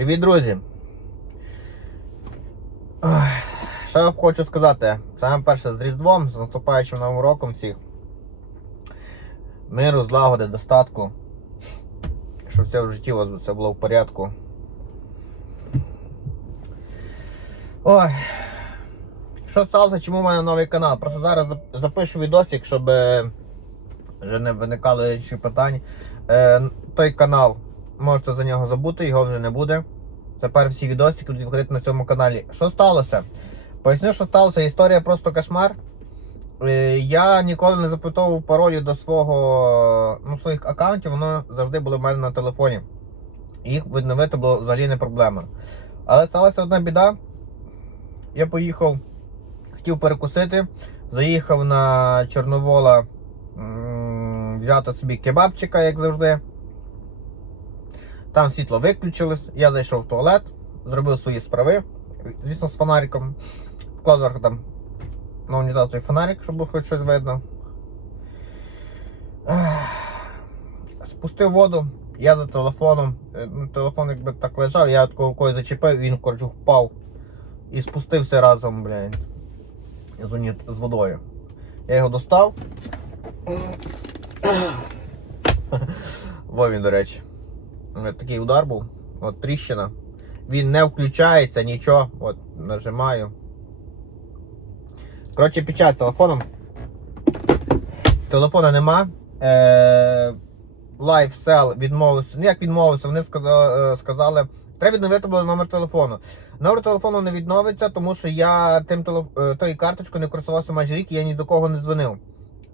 Привіт, друзі! Що я хочу сказати? Саме перше з Різдвом, з наступаючим новим роком всіх. Миру, злагоди, достатку. Щоб все в житті у вас все було в порядку. Ой. Що сталося? Чому в мене новий канал? Просто зараз запишу відосик, щоб е, вже не виникало інших питань. Е, той канал, можете за нього забути, його вже не буде. Тепер всі відосики будуть виходити на цьому каналі. Що сталося? Поясню, що сталося. Історія просто кошмар. Е, Я ніколи не запитував паролі до свого ну, своїх аккаунтів, воно завжди було в мене на телефоні. Їх відновити було взагалі не проблема. Але сталася одна біда. Я поїхав, хотів перекусити, заїхав на Чорновола взяти собі кебабчика, як завжди. Там світло виключилось, я зайшов в туалет, зробив свої справи, звісно, з фонариком. Вклав там на унітаз той фонарик, щоб було хоч щось видно. Спустив воду, я за телефоном. е, ну, Телефон якби так лежав, я рукою зачепив, він коротше впав. І спустився разом, блядь, з, уні... з водою. Я його достав. Во він, до речі. От такий удар був. От тріщина. Він не включається, нічого. От, нажимаю. Коротше, печать телефоном. Телефона нема. Е, LiveSell відмовився. Ну як відмовився, вони сказали, сказали треба відновити було номер телефону. Номер телефону не відновиться, тому що я тим телеф... е, тою карточкою не користувався майже рік, і я ні до кого не дзвонив.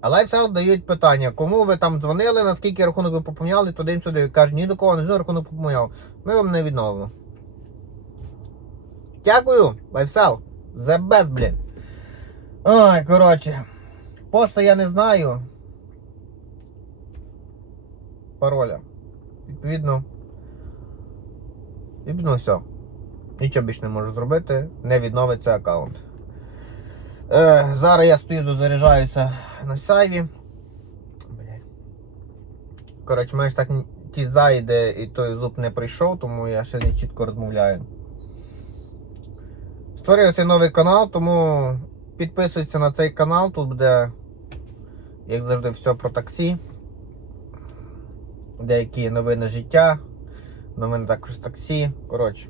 А LiveSell дають питання, кому ви там дзвонили, наскільки рахунок ви поповняли, туди сюди. Кажуть, ні до кого не дзвонив, рахунок поповняв. Ми вам не відновимо. Дякую, LiveSell. The best, блін. Ой, коротше. Пошта я не знаю. Пароля. Відповідно. Відповідно, все. Нічого більше не можу зробити. Не відновиться аккаунт. Е, зараз я стою, дозаряджаюся на сайві. Коротше, менш так ті зайде і той зуб не прийшов, тому я ще не чітко розмовляю. Створив цей новий канал, тому підписуйтесь на цей канал, тут буде, як завжди, все про таксі. Деякі новини життя, новини також з таксі. Коротше.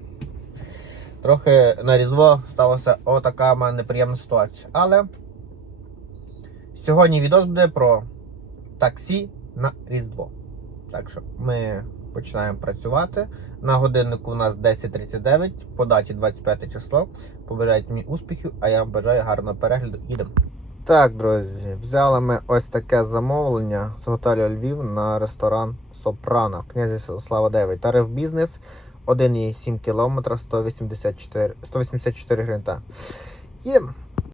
Трохи на Різдво сталася отака неприємна ситуація. Але сьогодні відео буде про таксі на Різдво. Так що ми починаємо працювати. На годиннику у нас 10.39, по даті 25 число. Побажайте мені успіхів, а я вам бажаю гарного перегляду. Їдемо. Так, друзі, взяли ми ось таке замовлення з готелю Львів на ресторан Сопрано, князі Святослава 9. Тариф бізнес 1,7 км 184, 184 гринта. І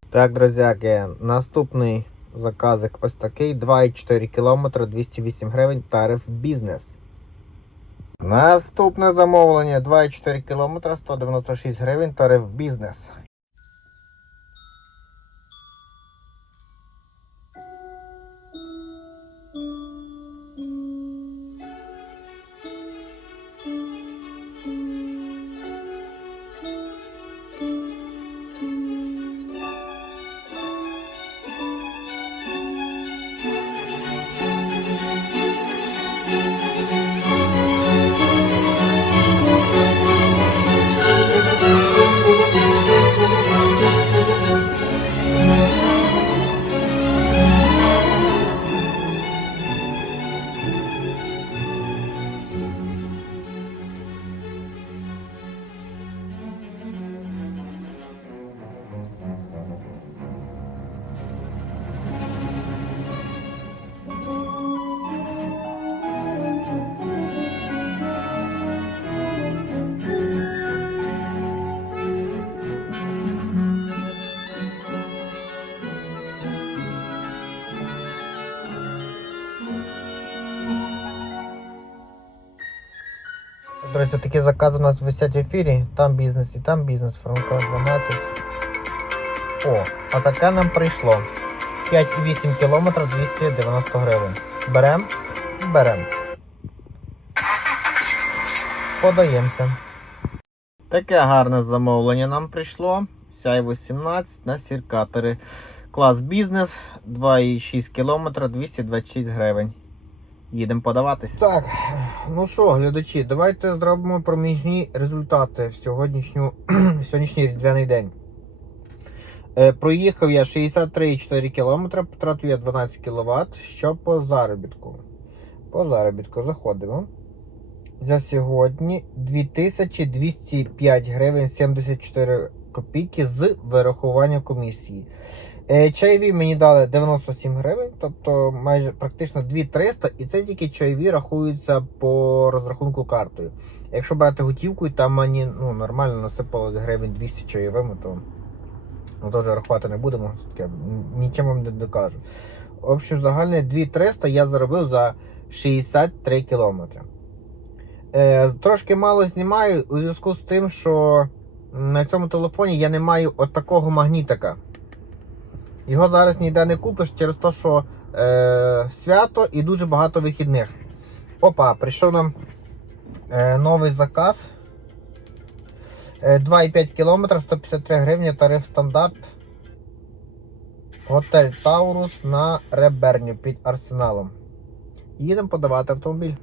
Так, друзяки, наступний заказик ось такий 2,4 км 208 гривень. Тариф бізнес. Наступне замовлення 2,4 км 196 гривень. Тариф бізнес. Друзі, такі закази у нас висять в ефірі. Там бізнес і там бізнес. Франка 12. О, а таке нам прийшло. 5,8 км 290 гривень. Берем? Берем. Подаємося. Таке гарне замовлення нам прийшло. Сяй 18 на сіркатори. Клас бізнес 2,6 км 226 гривень. Їдемо подаватись. Так, ну що, глядачі, давайте зробимо проміжні результати в сьогоднішню, сьогоднішній різдвяний день. Е, проїхав я 63,4 км, потратив я 12 кВт. Що по заробітку? По заробітку заходимо. За сьогодні 2205 гривень 74 копійки з вирахуванням комісії. Е, Чайові мені дали 97 гривень, тобто майже практично 2300, і це тільки чайові рахуються по розрахунку картою. Якщо брати готівкою, там мені ну, нормально насипало гривень 200 чайовими, то ну, теж рахувати не будемо. Нічим вам не докажу. В общем, загальне 2300 я заробив за 63 кілометри. Е, трошки мало знімаю у зв'язку з тим, що на цьому телефоні я не маю от такого магнітика. Його зараз ніде не купиш через те, що е, свято і дуже багато вихідних. Опа, прийшов нам е, новий заказ. Е, 2,5 км, 153 гривні, тариф стандарт. Готель Таурус на Реберню під арсеналом. Їдемо подавати автомобіль.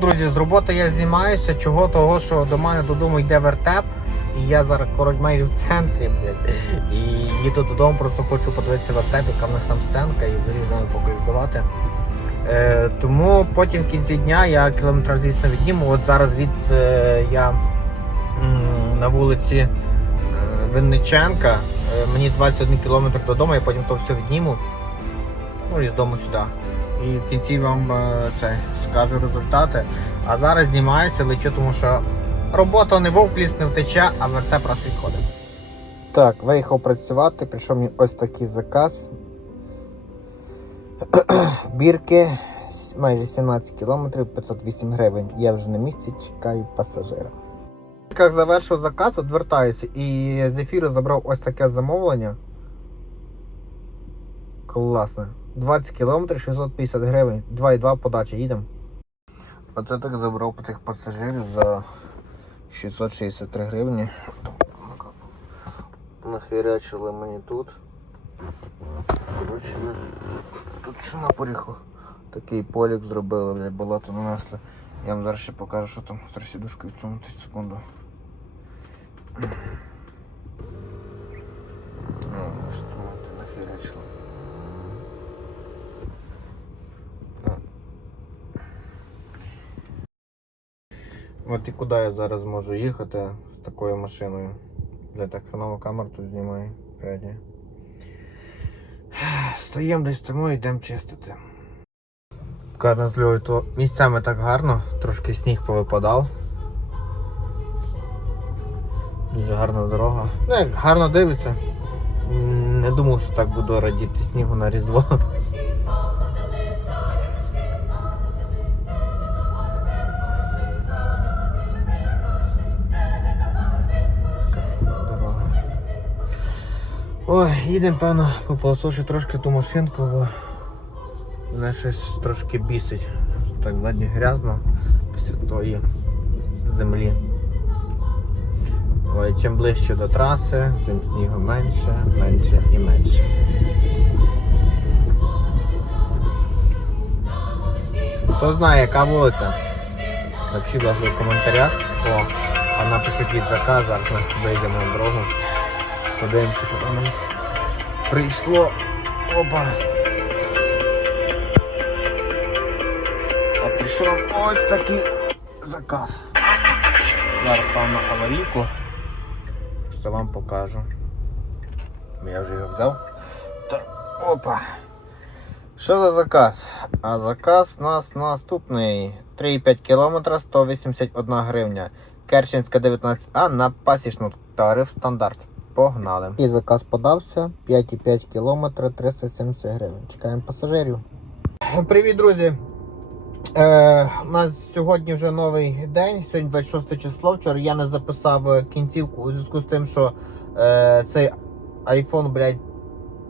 Друзі, з роботи я знімаюся, чого того, що до мене додому йде вертеп. І я зараз майже в центрі, блядь. І їду додому, просто хочу подивитися вертеп, яка в них там сценка, і взагалі з ними поколюбувати. Е, тому потім в кінці дня я кілометр, звісно, відніму. От зараз від е, я на вулиці е, Винниченка. Е, мені 21 кілометр додому, я потім то все відніму. Ну і з дому сюди. І в кінці вам е, це скажу результати. А зараз знімаюся, лечу, тому що робота не вовк ліс не втече, а вертеп раз відходить. Так, виїхав працювати, прийшов мені ось такий заказ. Бірки майже 17 кілометрів, 508 гривень. Я вже на місці чекаю пасажира. Як завершив заказ, відвертаюся і з ефіру забрав ось таке замовлення. Класно. 20 кілометрів, 650 гривень, 2,2 подача, їдемо. Оце так забрав по тих пасажирів за 663 гривні. Нахерячили мені тут. Коротше, тут що на поріху. Такий полік зробили, блядь, болото нанесли. Я вам зараз ще покажу, що там з сідушкою відсунути секунду. Ну, що ти нахерячили. От і куди я зараз можу їхати з такою машиною. Для так хренову камеру тут знімаю. Креді. Стоїмо десь тому йдемо чистити. Карна з то місцями так гарно, трошки сніг повипадав. Дуже гарна дорога. Ну гарно дивиться. Не думав, що так буду радіти снігу на Різдво. Ой, їдемо, певно, пополосоши трошки ту машинку, бо мене щось трошки бісить. Так ладні грязно після тої землі. Ой, чим ближче до траси, тим снігу менше, менше і менше. Хто знає, яка вулиця? Напишіть, будь ласка, в коментарях. О, а напишіть від заказ, зараз ми вийдемо на дорогу. Подивимося, що там прийшло. Опа. А прийшов ось такий заказ. Зараз став на аварійку. Що вам покажу. Я вже його взяв. Так, опа. Що за заказ? А заказ у нас наступний. 3,5 км 181 гривня. Керченська 19А на пасічну тариф стандарт. Погнали. І заказ подався. 5,5 км 370 гривень. Чекаємо пасажирів. Привіт, друзі! Е, у нас сьогодні вже новий день, сьогодні 26 число. Вчора я не записав е, кінцівку у зв'язку з тим, що е, цей iPhone, блядь,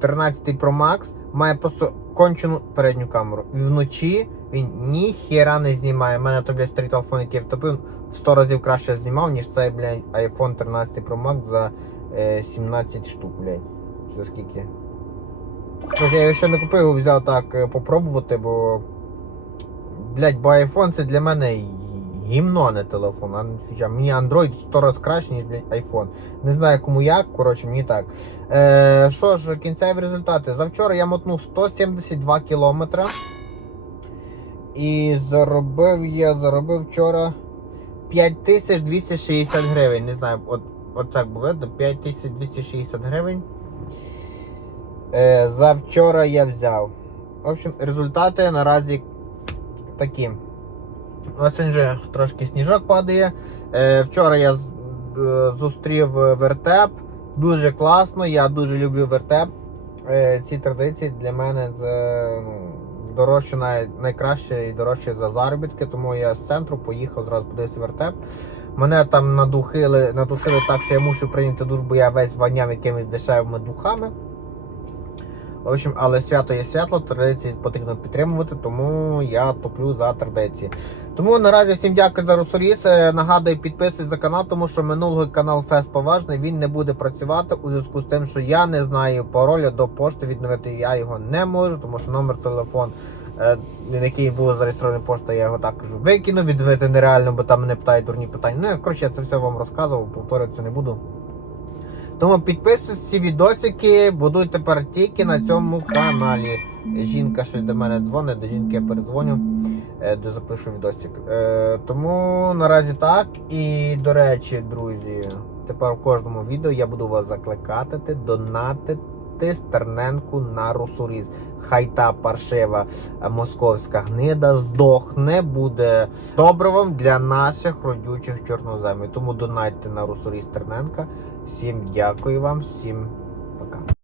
13 Pro Max має просто кончену передню камеру. І вночі він ніхіра не знімає. У мене то, блядь, старий телефон, який я втопив, в 100 разів краще знімав, ніж цей, блядь, iPhone 13 Pro Max за 17 штук, блядь. Чи скільки? Тож я його ще не купив, взяв так е, попробувати, бо. Блять, бо iPhone це для мене гімно, а не телефон. А не. Мені Android 100 раз краще, ніж блядь, iPhone. Не знаю кому як, коротше, мені так. Е, що ж, кінцеві результати. Завчора я мотнув 172 кілометри. І заробив я заробив вчора 5260 гривень. Не знаю, от, от так було 5260 гривень. Е, завчора я взяв. В общем, результати наразі такі. Ось вже трошки сніжок падає. Е, вчора я е, зустрів вертеп. Дуже класно, я дуже люблю вертеп. Е, ці традиції для мене це ну, дорожче, най, найкраще і дорожче за заробітки, тому я з центру поїхав зразу подивитися вертеп. Мене там надухили, надушили так, що я мушу прийняти душ, бо я весь воняв якимись дешевими духами. В общем, але свято є свято, традиції потрібно підтримувати, тому я топлю за традиції. Тому наразі всім дякую за русоріс. Е, Нагадую, підписуйтесь за канал, тому що минулий канал Фест Поважний він не буде працювати у зв'язку з тим, що я не знаю пароля до пошти відновити. Я його не можу, тому що номер телефон, е, на який була зареєстрована пошта, я його так кажу, викину, відновити нереально, бо там мене питають дурні питання. Ну, коротше, я це все вам розказував, повторюватися не буду. Тому підписуйтесь, ці відосики будуть тепер тільки на цьому каналі. Жінка щось до мене дзвонить, до жінки я передзвоню, е, де запишу відосик. Е, тому наразі так. І до речі, друзі, тепер в кожному відео я буду вас закликати донатити стерненку на русуріз. Хай та паршива московська гнида здохне, буде добривом для наших родючих чорноземів. Тому донайте на русуріз Стерненка. Всім дякую вам, всім пока.